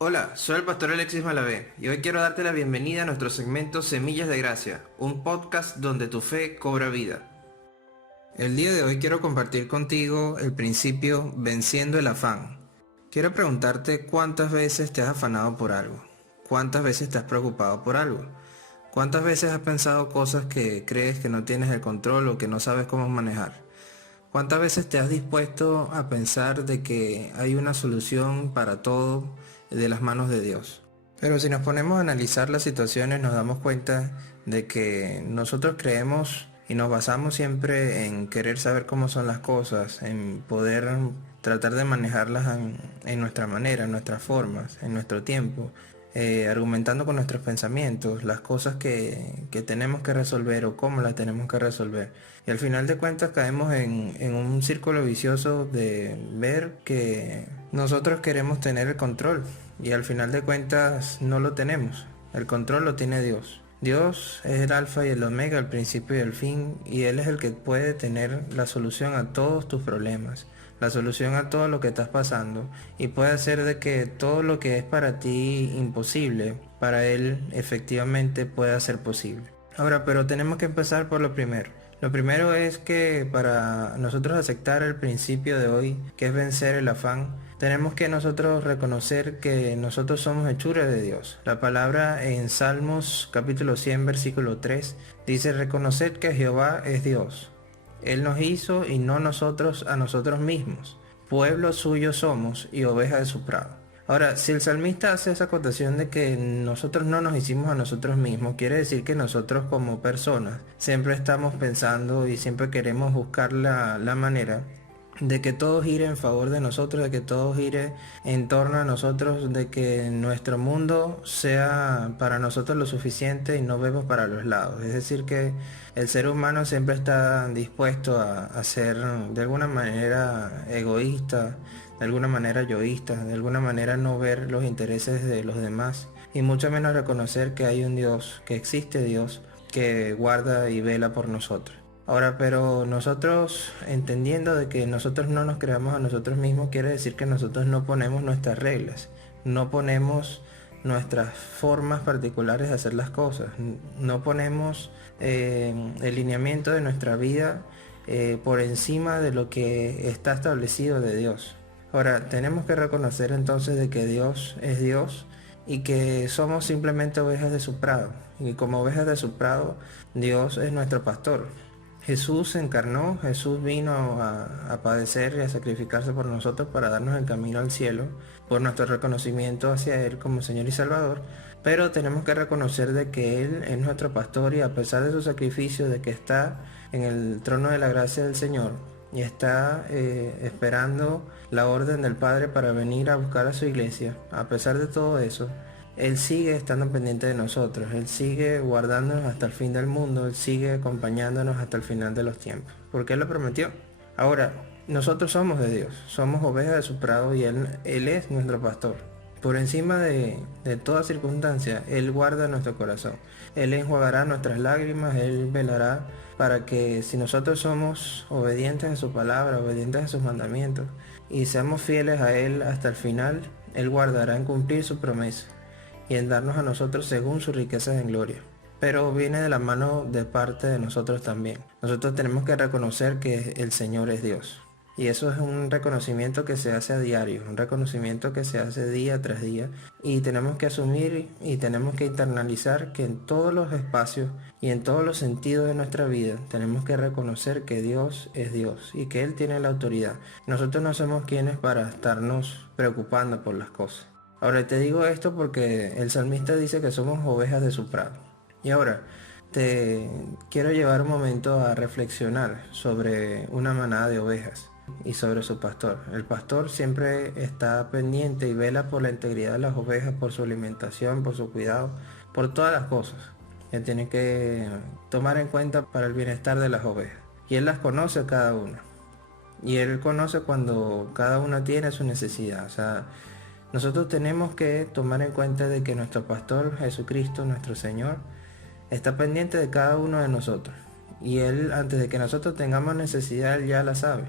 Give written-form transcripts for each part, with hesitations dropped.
Hola, soy el pastor Alexis Malavé y hoy quiero darte la bienvenida a nuestro segmento Semillas de Gracia, un podcast donde tu fe cobra vida. El día de hoy quiero compartir contigo el principio venciendo el afán. Quiero preguntarte cuántas veces te has afanado por algo, cuántas veces te has preocupado por algo, cuántas veces has pensado cosas que crees que no tienes el control o que no sabes cómo manejar. ¿Cuántas veces te has dispuesto a pensar de que hay una solución para todo de las manos de Dios? Pero si nos ponemos a analizar las situaciones nos damos cuenta de que nosotros creemos y nos basamos siempre en querer saber cómo son las cosas, en poder tratar de manejarlas en nuestra manera, en nuestras formas, en nuestro tiempo, argumentando con nuestros pensamientos las cosas que tenemos que resolver o cómo las tenemos que resolver. Y al final de cuentas caemos en un círculo vicioso de ver que nosotros queremos tener el control y al final de cuentas no lo tenemos. El control lo tiene Dios. Dios es el alfa y el omega, el principio y el fin, y Él es el que puede tener la solución a todos tus problemas, la solución a todo lo que estás pasando, y puede hacer de que todo lo que es para ti imposible, para Él efectivamente pueda ser posible. Ahora, pero tenemos que empezar por lo primero. Lo primero es que para nosotros aceptar el principio de hoy, que es vencer el afán, tenemos que nosotros reconocer que nosotros somos hechura de Dios. La palabra en Salmos capítulo 100 versículo 3 dice: reconoced que Jehová es Dios. Él nos hizo y no nosotros a nosotros mismos. Pueblo suyo somos y oveja de su prado. Ahora, si el salmista hace esa acotación de que nosotros no nos hicimos a nosotros mismos, quiere decir que nosotros como personas siempre estamos pensando y siempre queremos buscar la manera de que todo gire en favor de nosotros, de que todo gire en torno a nosotros, de que nuestro mundo sea para nosotros lo suficiente y no vemos para los lados. Es decir, que el ser humano siempre está dispuesto a ser de alguna manera egoísta, de alguna manera yoísta, de alguna manera no ver los intereses de los demás y mucho menos reconocer que hay un Dios, que existe Dios, que guarda y vela por nosotros. Ahora, pero nosotros entendiendo de que nosotros no nos creamos a nosotros mismos, quiere decir que nosotros no ponemos nuestras reglas, no ponemos nuestras formas particulares de hacer las cosas, no ponemos el lineamiento de nuestra vida por encima de lo que está establecido de Dios. Ahora, tenemos que reconocer entonces de que Dios es Dios y que somos simplemente ovejas de su prado. Y como ovejas de su prado, Dios es nuestro pastor. Jesús se encarnó, Jesús vino a padecer y a sacrificarse por nosotros para darnos el camino al cielo, por nuestro reconocimiento hacia Él como Señor y Salvador, pero tenemos que reconocer de que Él es nuestro pastor y a pesar de su sacrificio, de que está en el trono de la gracia del Señor y está esperando la orden del Padre para venir a buscar a su iglesia, a pesar de todo eso, Él sigue estando pendiente de nosotros, Él sigue guardándonos hasta el fin del mundo, Él sigue acompañándonos hasta el final de los tiempos, porque Él lo prometió. Ahora, nosotros somos de Dios, somos ovejas de su prado y Él es nuestro pastor. Por encima de toda circunstancia, Él guarda nuestro corazón. Él enjuagará nuestras lágrimas, Él velará para que si nosotros somos obedientes a su palabra, obedientes a sus mandamientos y seamos fieles a Él hasta el final, Él guardará en cumplir su promesa y en darnos a nosotros según sus riquezas en gloria. Pero viene de la mano de parte de nosotros también. Nosotros tenemos que reconocer que el Señor es Dios. Y eso es un reconocimiento que se hace a diario, un reconocimiento que se hace día tras día. Y tenemos que asumir y tenemos que internalizar que en todos los espacios y en todos los sentidos de nuestra vida tenemos que reconocer que Dios es Dios y que Él tiene la autoridad. Nosotros no somos quienes para estarnos preocupando por las cosas. Ahora te digo esto porque el salmista dice que somos ovejas de su prado. Y ahora te quiero llevar un momento a reflexionar sobre una manada de ovejas y sobre su pastor. El pastor siempre está pendiente y vela por la integridad de las ovejas, por su alimentación, por su cuidado, por todas las cosas. Él tiene que tomar en cuenta para el bienestar de las ovejas. Y Él las conoce a cada una. Y Él conoce cuando cada una tiene su necesidad. O sea, nosotros tenemos que tomar en cuenta de que nuestro pastor Jesucristo, nuestro Señor, está pendiente de cada uno de nosotros. Y Él, antes de que nosotros tengamos necesidad, Él ya la sabe.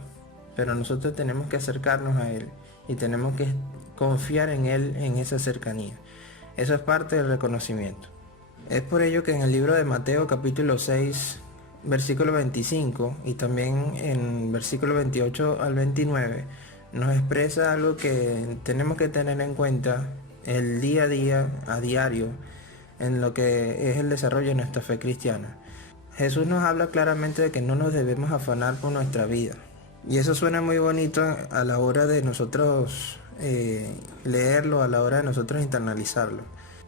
Pero nosotros tenemos que acercarnos a Él y tenemos que confiar en Él en esa cercanía. Eso es parte del reconocimiento. Es por ello que en el libro de Mateo capítulo 6, versículo 25 y también en versículo 28 al 29 nos expresa algo que tenemos que tener en cuenta el día a día, a diario, en lo que es el desarrollo de nuestra fe cristiana. Jesús nos habla claramente de que no nos debemos afanar por nuestra vida. Y eso suena muy bonito a la hora de nosotros leerlo, a la hora de nosotros internalizarlo.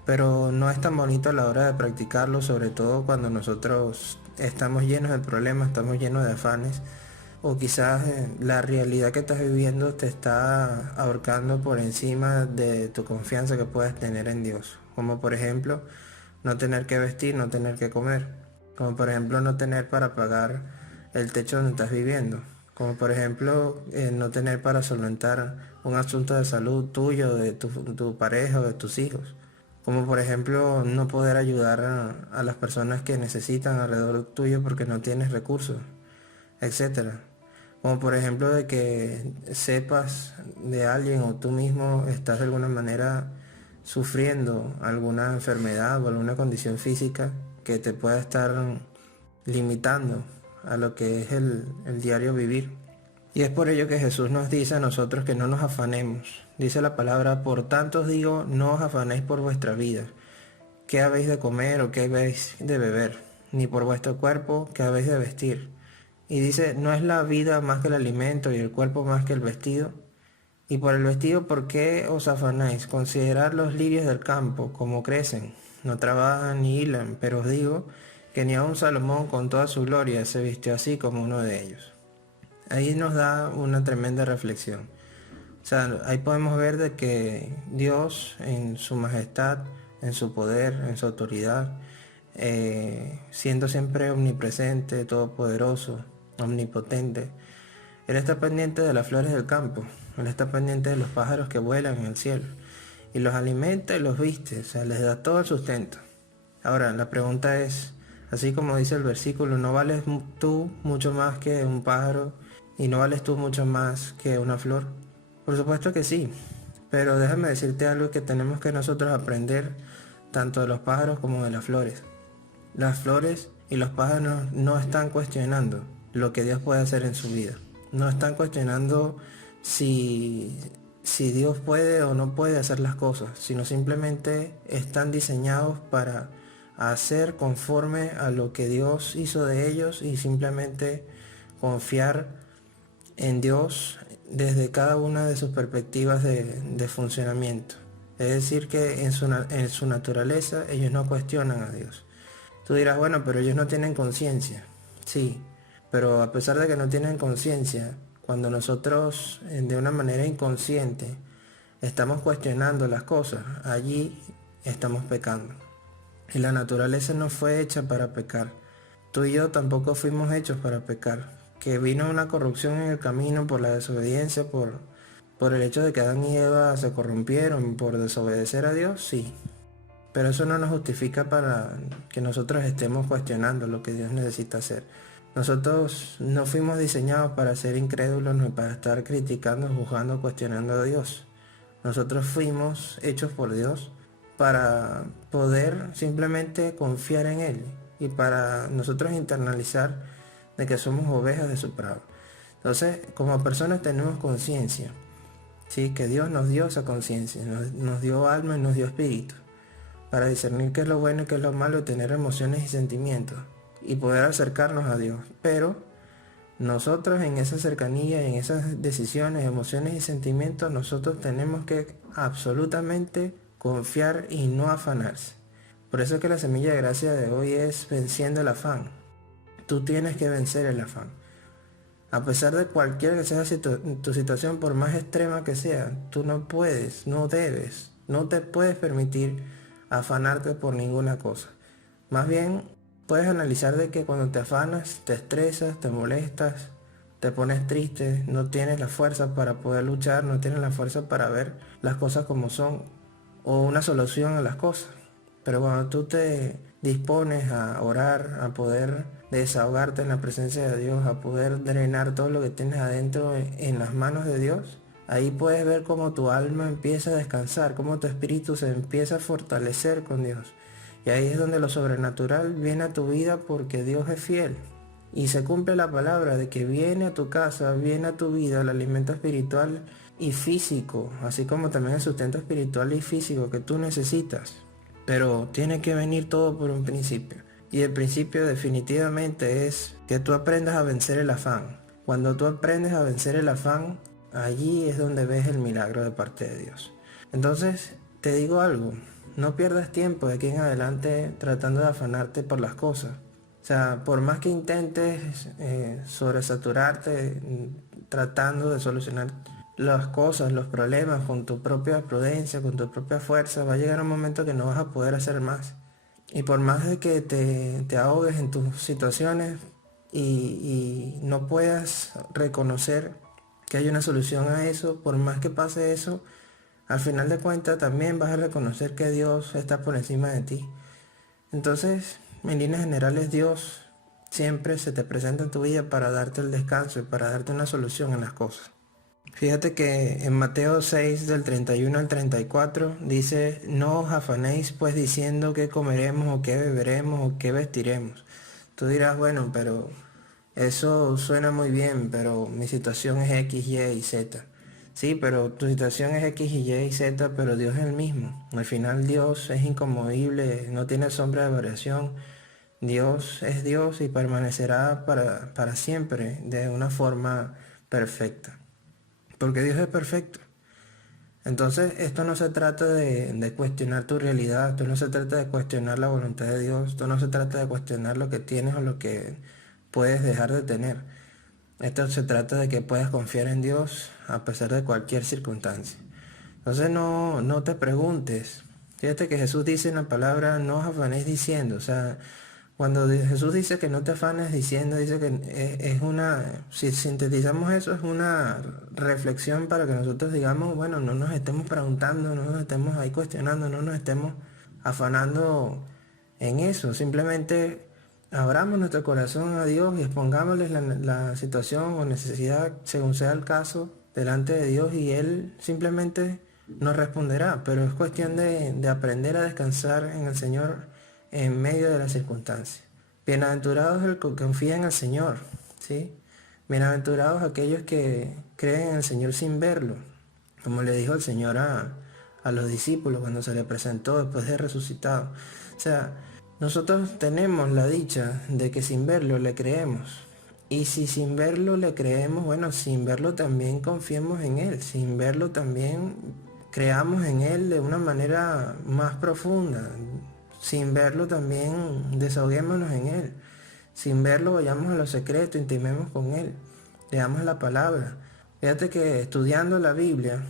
Pero no es tan bonito a la hora de practicarlo, sobre todo cuando nosotros estamos llenos de problemas, estamos llenos de afanes, o quizás la realidad que estás viviendo te está ahorcando por encima de tu confianza que puedes tener en Dios. Como por ejemplo, no tener que vestir, no tener que comer. Como por ejemplo, no tener para pagar el techo donde estás viviendo. Como por ejemplo, no tener para solventar un asunto de salud tuyo, de tu pareja o de tus hijos. Como por ejemplo, no poder ayudar a las personas que necesitan alrededor tuyo porque no tienes recursos, etcétera. Como por ejemplo de que sepas de alguien o tú mismo estás de alguna manera sufriendo alguna enfermedad o alguna condición física que te pueda estar limitando a lo que es el diario vivir. Y es por ello que Jesús nos dice a nosotros que no nos afanemos. Dice la palabra: por tanto os digo, no os afanéis por vuestra vida, qué habéis de comer o qué habéis de beber, ni por vuestro cuerpo, qué habéis de vestir. Y dice: ¿no es la vida más que el alimento y el cuerpo más que el vestido? Y por el vestido, ¿por qué os afanáis? Considerad los lirios del campo, cómo crecen, no trabajan ni hilan, pero os digo que ni aun Salomón con toda su gloria se vistió así como uno de ellos. Ahí nos da una tremenda reflexión. O sea, ahí podemos ver de que Dios en su majestad, en su poder, en su autoridad, siendo siempre omnipresente, todopoderoso, omnipotente, Él está pendiente de las flores del campo, Él está pendiente de los pájaros que vuelan en el cielo, y los alimenta y los viste, o sea, les da todo el sustento. Ahora, la pregunta es, así como dice el versículo, ¿no vales tú mucho más que un pájaro? ¿Y no vales tú mucho más que una flor? Por supuesto que sí, pero déjame decirte algo que tenemos que nosotros aprender tanto de los pájaros como de las flores. Las flores y los pájaros no están cuestionando lo que Dios puede hacer en su vida. No están cuestionando si Dios puede o no puede hacer las cosas, sino simplemente están diseñados para hacer conforme a lo que Dios hizo de ellos y simplemente confiar en Dios desde cada una de sus perspectivas de funcionamiento. Es decir, que en su naturaleza ellos no cuestionan a Dios. Tú dirás, bueno, pero ellos no tienen conciencia. Sí, pero a pesar de que no tienen conciencia, cuando nosotros de una manera inconsciente estamos cuestionando las cosas, allí estamos pecando. Y la naturaleza no fue hecha para pecar. Tú y yo tampoco fuimos hechos para pecar. Que vino una corrupción en el camino por la desobediencia, por el hecho de que Adán y Eva se corrompieron por desobedecer a Dios, sí. Pero eso no nos justifica para que nosotros estemos cuestionando lo que Dios necesita hacer. Nosotros no fuimos diseñados para ser incrédulos ni para estar criticando, juzgando, cuestionando a Dios. Nosotros fuimos hechos por Dios para poder simplemente confiar en Él y para nosotros internalizar de que somos ovejas de su prado. Entonces, como personas tenemos conciencia, ¿sí? Que Dios nos dio esa conciencia, nos dio alma y nos dio espíritu, para discernir qué es lo bueno y qué es lo malo, tener emociones y sentimientos, y poder acercarnos a Dios. Pero nosotros en esa cercanía, en esas decisiones, emociones y sentimientos, nosotros tenemos que absolutamente confiar y no afanarse. Por eso es que la semilla de gracia de hoy es venciendo el afán. Tú tienes que vencer el afán. A pesar de cualquiera que sea tu situación, por más extrema que sea, tú no puedes, no debes, no te puedes permitir afanarte por ninguna cosa. Más bien, puedes analizar de que cuando te afanas, te estresas, te molestas, te pones triste, no tienes la fuerza para poder luchar, no tienes la fuerza para ver las cosas como son o una solución a las cosas. Pero cuando tú te dispones a orar, a poder desahogarte en la presencia de Dios, a poder drenar todo lo que tienes adentro en las manos de Dios, Ahí puedes ver cómo tu alma empieza a descansar, cómo tu espíritu se empieza a fortalecer con Dios. Y ahí es donde lo sobrenatural viene a tu vida porque Dios es fiel. Y se cumple la palabra de que viene a tu casa, viene a tu vida el alimento espiritual y físico, así como también el sustento espiritual y físico que tú necesitas. Pero tiene que venir todo por un principio. Y el principio definitivamente es que tú aprendas a vencer el afán. Cuando tú aprendes a vencer el afán, allí es donde ves el milagro de parte de Dios. Entonces, te digo algo, no pierdas tiempo de aquí en adelante tratando de afanarte por las cosas. O sea, por más que intentes sobresaturarte tratando de solucionar las cosas, los problemas con tu propia prudencia, con tu propia fuerza, va a llegar un momento que no vas a poder hacer más. Y por más de que te ahogues en tus situaciones y no puedas reconocer que hay una solución a eso, por más que pase eso, al final de cuentas también vas a reconocer que Dios está por encima de ti. Entonces, en líneas generales, Dios siempre se te presenta en tu vida para darte el descanso y para darte una solución en las cosas. Fíjate que en Mateo 6 del 31 al 34 dice, no os afanéis pues diciendo qué comeremos o qué beberemos o qué vestiremos. Tú dirás, bueno, pero eso suena muy bien, pero mi situación es X, Y y Z. Sí, pero tu situación es X, Y Z, pero Dios es el mismo. Al final Dios es inconmovible, no tiene sombra de variación. Dios es Dios y permanecerá para siempre de una forma perfecta. Porque Dios es perfecto. Entonces, esto no se trata de cuestionar tu realidad, esto no se trata de cuestionar la voluntad de Dios, esto no se trata de cuestionar lo que tienes o lo que puedes dejar de tener. Esto se trata de que puedas confiar en Dios a pesar de cualquier circunstancia. Entonces, no te preguntes. Fíjate que Jesús dice en la palabra, no os afanéis diciendo, o sea, cuando Jesús dice que no te afanes diciendo, dice que es una, si sintetizamos eso, es una reflexión para que nosotros digamos, bueno, no nos estemos preguntando, no nos estemos ahí cuestionando, no nos estemos afanando en eso. Simplemente abramos nuestro corazón a Dios y expongámosle la situación o necesidad, según sea el caso, delante de Dios y Él simplemente nos responderá. Pero es cuestión de aprender a descansar en el Señor en medio de las circunstancias. Bienaventurados el que confía en el Señor, ¿sí? Bienaventurados aquellos que creen en el Señor sin verlo, como le dijo el Señor a los discípulos cuando se le presentó después de resucitado. O sea, nosotros tenemos la dicha de que sin verlo le creemos. Y si sin verlo le creemos, bueno, sin verlo también confiemos en Él, sin verlo también creamos en Él de una manera más profunda. Sin verlo también desahoguémonos en Él. Sin verlo vayamos a lo secreto, intimemos con Él. Leamos la palabra. Fíjate que estudiando la Biblia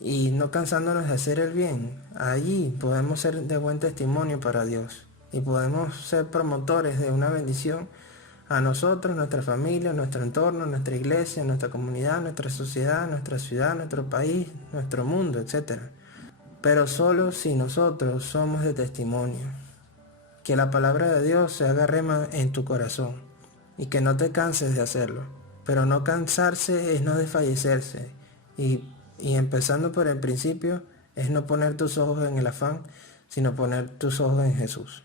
y no cansándonos de hacer el bien, allí podemos ser de buen testimonio para Dios. Y podemos ser promotores de una bendición a nosotros, nuestra familia, nuestro entorno, nuestra iglesia, nuestra comunidad, nuestra sociedad, nuestra ciudad, nuestro país, nuestro mundo, etc. Pero solo si nosotros somos de testimonio. Que la palabra de Dios se haga rema en tu corazón y que no te canses de hacerlo. Pero no cansarse es no desfallecerse. Y empezando por el principio es no poner tus ojos en el afán, sino poner tus ojos en Jesús.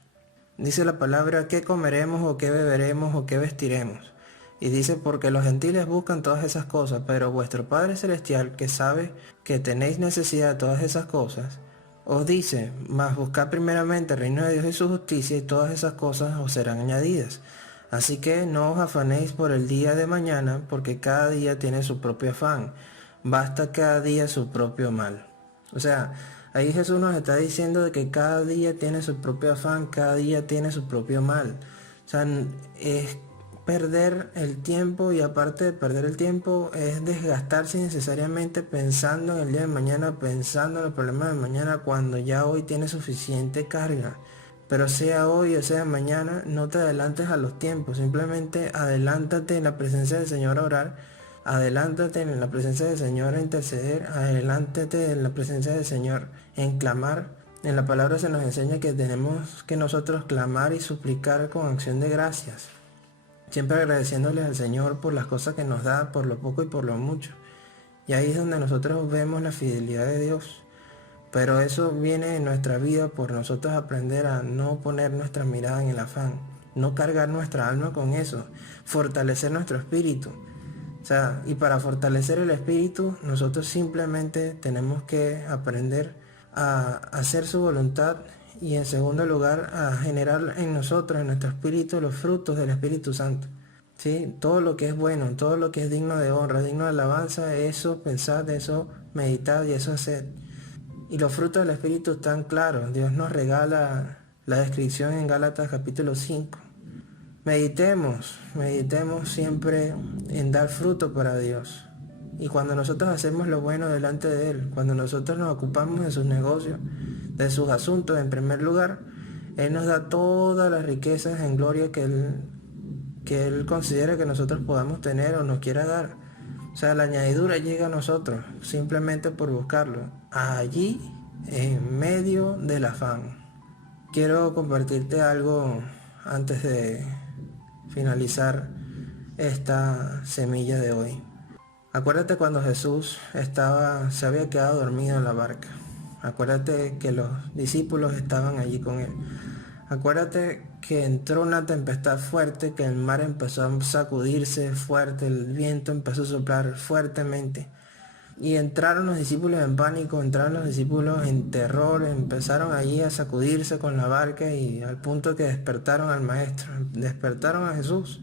Dice la palabra, ¿qué comeremos o qué beberemos o qué vestiremos? Y dice, porque los gentiles buscan todas esas cosas, pero vuestro Padre Celestial, que sabe que tenéis necesidad de todas esas cosas, os dice, mas buscad primeramente el reino de Dios y su justicia, y todas esas cosas os serán añadidas. Así que no os afanéis por el día de mañana, porque cada día tiene su propio afán. Basta cada día su propio mal. O sea, ahí Jesús nos está diciendo de que cada día tiene su propio afán, cada día tiene su propio mal. O sea, es perder el tiempo, y aparte de perder el tiempo es desgastarse innecesariamente pensando en el día de mañana, pensando en los problemas de mañana, cuando ya hoy tienes suficiente carga. Pero sea hoy o sea mañana, no te adelantes a los tiempos, simplemente adelántate en la presencia del Señor a orar, adelántate en la presencia del Señor a interceder, adelántate en la presencia del Señor en clamar. En la palabra se nos enseña que tenemos que nosotros clamar y suplicar con acción de gracias. Siempre agradeciéndole al Señor por las cosas que nos da, por lo poco y por lo mucho. Y ahí es donde nosotros vemos la fidelidad de Dios. Pero eso viene en nuestra vida por nosotros aprender a no poner nuestra mirada en el afán, no cargar nuestra alma con eso, fortalecer nuestro espíritu. O sea, y para fortalecer el espíritu, nosotros simplemente tenemos que aprender a hacer su voluntad y en segundo lugar a generar en nosotros, en nuestro espíritu, los frutos del Espíritu Santo. ¿Sí? Todo lo que es bueno, todo lo que es digno de honra, digno de alabanza, eso pensad, eso meditad y eso haced. Y los frutos del Espíritu están claros. Dios nos regala la descripción en Gálatas capítulo 5. Meditemos siempre en dar fruto para Dios. Y cuando nosotros hacemos lo bueno delante de Él, cuando nosotros nos ocupamos de sus negocios, de sus asuntos en primer lugar, Él nos da todas las riquezas en gloria que Él considera que nosotros podamos tener o nos quiera dar. O sea, la añadidura llega a nosotros simplemente por buscarlo, allí en medio del afán. Quiero compartirte algo antes de finalizar esta semilla de hoy. Acuérdate cuando Jesús se había quedado dormido en la barca. Acuérdate que los discípulos estaban allí con él. Acuérdate que entró una tempestad fuerte, que el mar empezó a sacudirse fuerte, el viento empezó a soplar fuertemente. Y entraron los discípulos en pánico, entraron los discípulos en terror, empezaron allí a sacudirse con la barca y al punto que despertaron al maestro, despertaron a Jesús.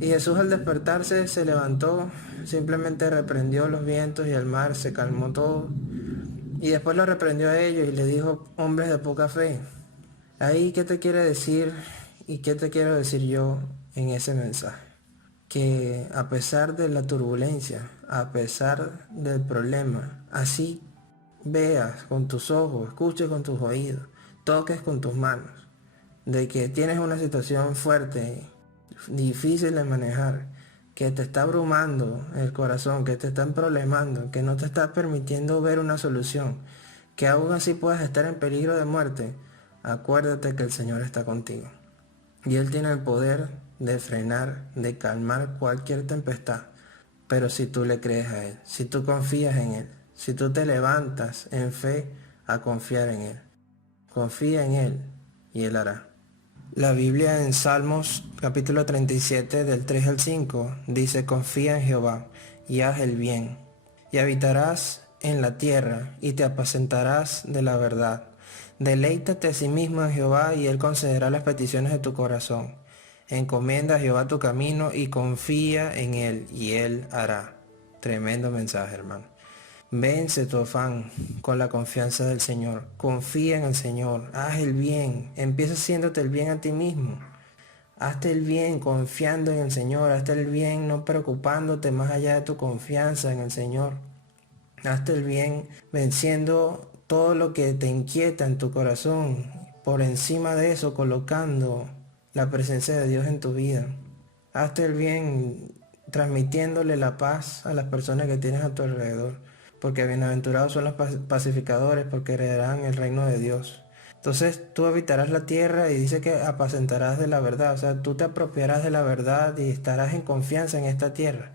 Y Jesús al despertarse se levantó, simplemente reprendió los vientos y el mar, se calmó todo. Y después lo reprendió a ellos y le dijo, hombres de poca fe. Ahí, ¿qué te quiere decir y qué te quiero decir yo en ese mensaje? Que a pesar de la turbulencia, a pesar del problema, así veas con tus ojos, escuches con tus oídos, toques con tus manos, de que tienes una situación fuerte, difícil de manejar, que te está abrumando el corazón, que te están problemando, que no te está permitiendo ver una solución, que aún así puedas estar en peligro de muerte, acuérdate que el Señor está contigo. Y Él tiene el poder de frenar, de calmar cualquier tempestad. Pero si tú le crees a Él, si tú confías en Él, si tú te levantas en fe a confiar en Él. Confía en Él y Él hará. La Biblia en Salmos capítulo 37 del 3 al 5 dice, confía en Jehová y haz el bien, y habitarás en la tierra y te apacentarás de la verdad. Deleítate a sí mismo en Jehová y Él concederá las peticiones de tu corazón. Encomienda a Jehová tu camino y confía en Él y Él hará. Tremendo mensaje, hermano. Vence tu afán con la confianza del Señor. Confía en el Señor. Haz el bien. Empieza haciéndote el bien a ti mismo. Hazte el bien confiando en el Señor. Hazte el bien no preocupándote más allá de tu confianza en el Señor. Hazte el bien venciendo todo lo que te inquieta en tu corazón. Por encima de eso colocando la presencia de Dios en tu vida. Hazte el bien transmitiéndole la paz a las personas que tienes a tu alrededor. Porque bienaventurados son los pacificadores, porque heredarán el reino de Dios. Entonces tú habitarás la tierra y dice que apacentarás de la verdad. O sea, tú te apropiarás de la verdad y estarás en confianza en esta tierra.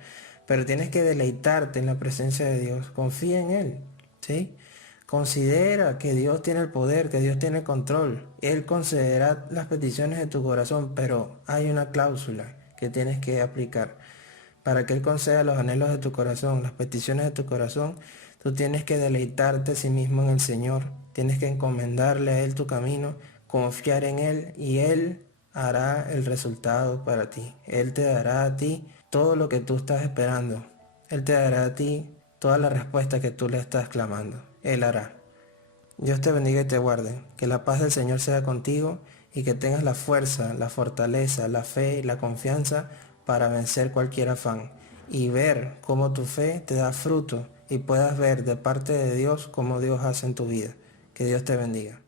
Pero tienes que deleitarte en la presencia de Dios. Confía en Él, ¿sí? Considera que Dios tiene el poder, que Dios tiene el control. Él concederá las peticiones de tu corazón, pero hay una cláusula que tienes que aplicar. Para que Él conceda los anhelos de tu corazón, las peticiones de tu corazón, tú tienes que deleitarte a sí mismo en el Señor. Tienes que encomendarle a Él tu camino, confiar en Él y Él hará el resultado para ti. Él te dará a ti todo lo que tú estás esperando. Él te dará a ti toda la respuesta que tú le estás clamando. Él hará. Dios te bendiga y te guarde. Que la paz del Señor sea contigo y que tengas la fuerza, la fortaleza, la fe y la confianza para vencer cualquier afán y ver cómo tu fe te da fruto y puedas ver de parte de Dios cómo Dios hace en tu vida. Que Dios te bendiga.